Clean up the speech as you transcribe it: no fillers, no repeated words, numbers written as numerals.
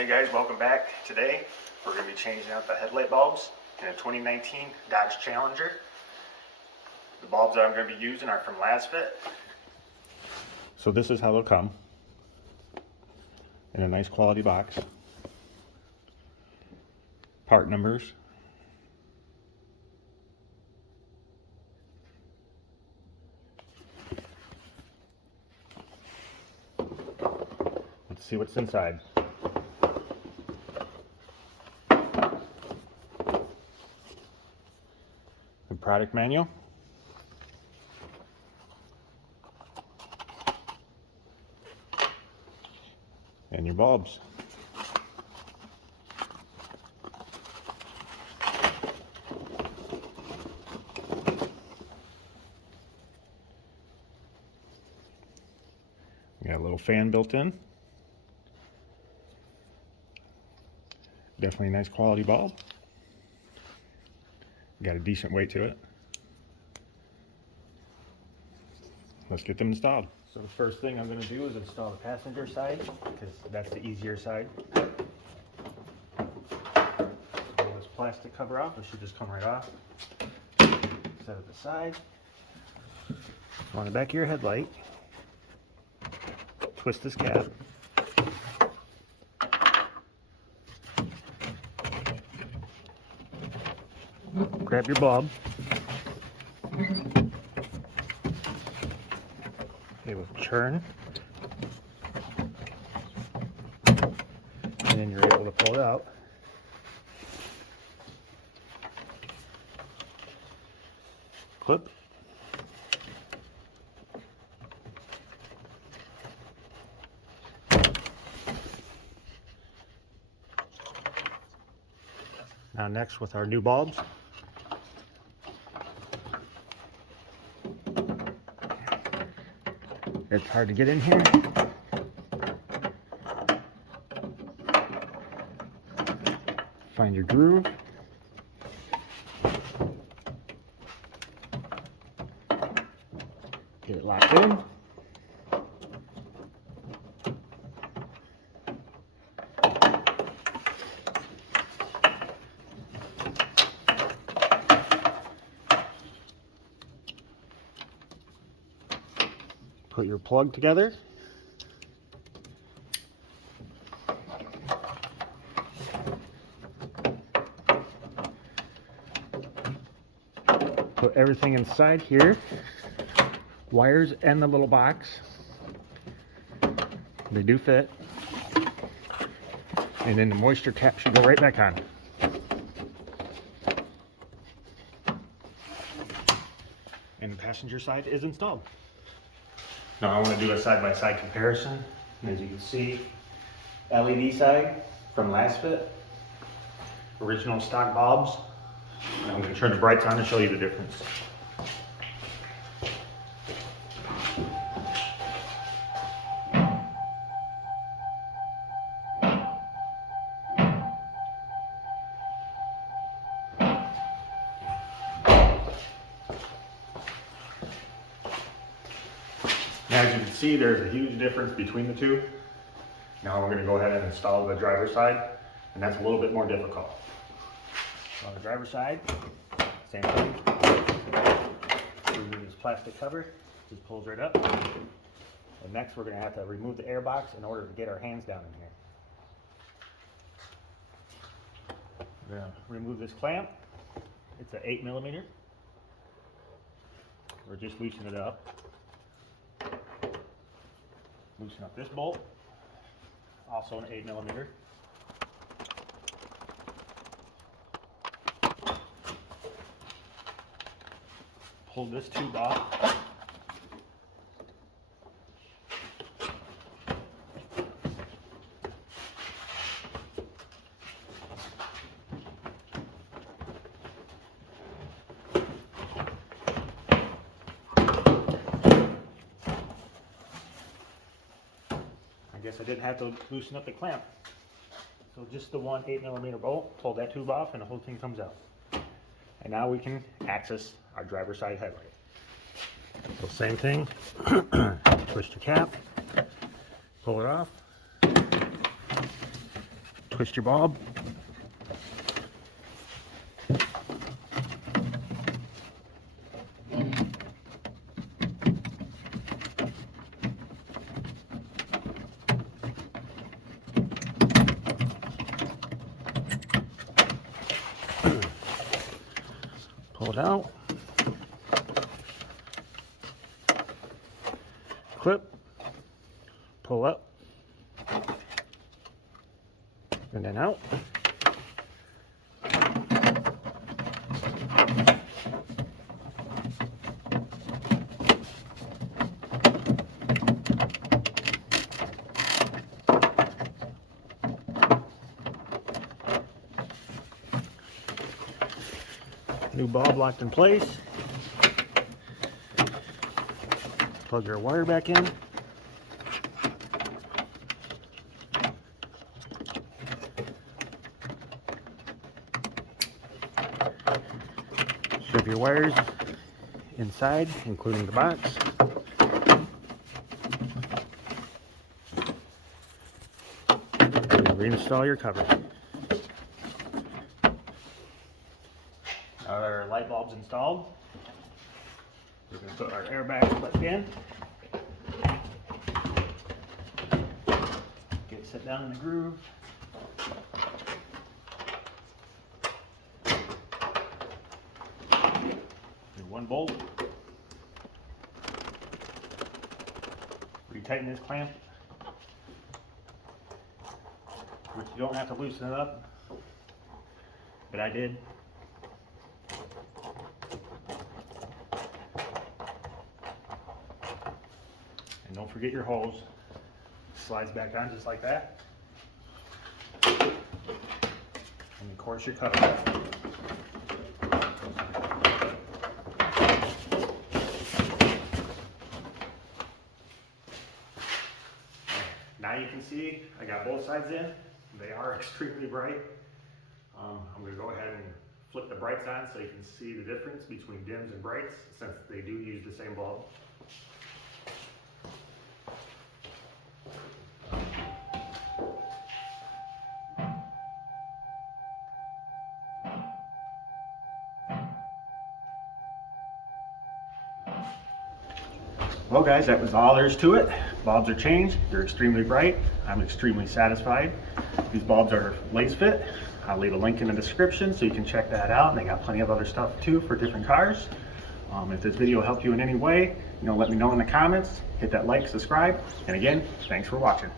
Hey guys, welcome back. Today we're going to be changing out the headlight bulbs in a 2019 Dodge Challenger. The bulbs that I'm going to be using are from Lasfit. So this is how they'll come in a nice quality box. Part numbers. Let's see what's inside. The product manual. And your bulbs. Got a little fan built in. Definitely a nice quality bulb. Got a decent weight to it. Let's get them installed. So the first thing I'm going to do is install the passenger side, because that's the easier side. Pull this plastic cover off. It should just come right off. Set it aside. On the back of your headlight, twist this cap. Grab your bulb. Okay, we'll turn. And then you're able to pull it out. Clip. Now next with our new bulbs. It's hard to get in here. Find your groove. Get it locked in. Put your plug together. Put everything inside here. Wires and the little box. They do fit. And then the moisture cap should go right back on. And the passenger side is installed. Now I want to do a side-by-side comparison. As you can see, LED side from Lasfit, original stock bulbs. And I'm going to turn the brights on to show you the difference. Now, as you can see, there's a huge difference between the two. Now we're going to go ahead and install the driver's side, and that's a little bit more difficult. So on the driver's side, same thing. Remove this plastic cover, just pulls right up. And next we're going to have to remove the air box in order to get our hands down in here. We're going to remove this clamp. It's an 8mm. We're just loosening it up. Loosen up this bolt, also an 8mm. Pull this tube off. I guess I didn't have to loosen up the clamp. So just the one 8mm bolt, pull that tube off and the whole thing comes out. And now we can access our driver's side headlight. So same thing, twist your cap, pull it off, Twist your bulb. Pull it out. Clip. Pull up. And then out. New bulb locked in place. Plug your wire back in. Shove your wires inside, including the box. And reinstall your cover. Our light bulb's installed. We're going to put our airbag clip in. Get it set down in the groove. Do one bolt. Retighten this clamp, which you don't have to loosen it up, but I did. And don't forget your hose. Slides back on just like that. And of course your cover. Now you can see I got both sides in. They are extremely bright. I'm going to go ahead and flip the brights on so you can see the difference between dims and brights, since they do use the same bulb. Well guys, that was all there is to it. Bulbs are changed, they're extremely bright. I'm extremely satisfied. These bulbs are lasfit. I'll leave a link in the description so you can check that out. And they got plenty of other stuff too for different cars. If this video helped you in any way, let me know in the comments. Hit that like, subscribe, and again, thanks for watching.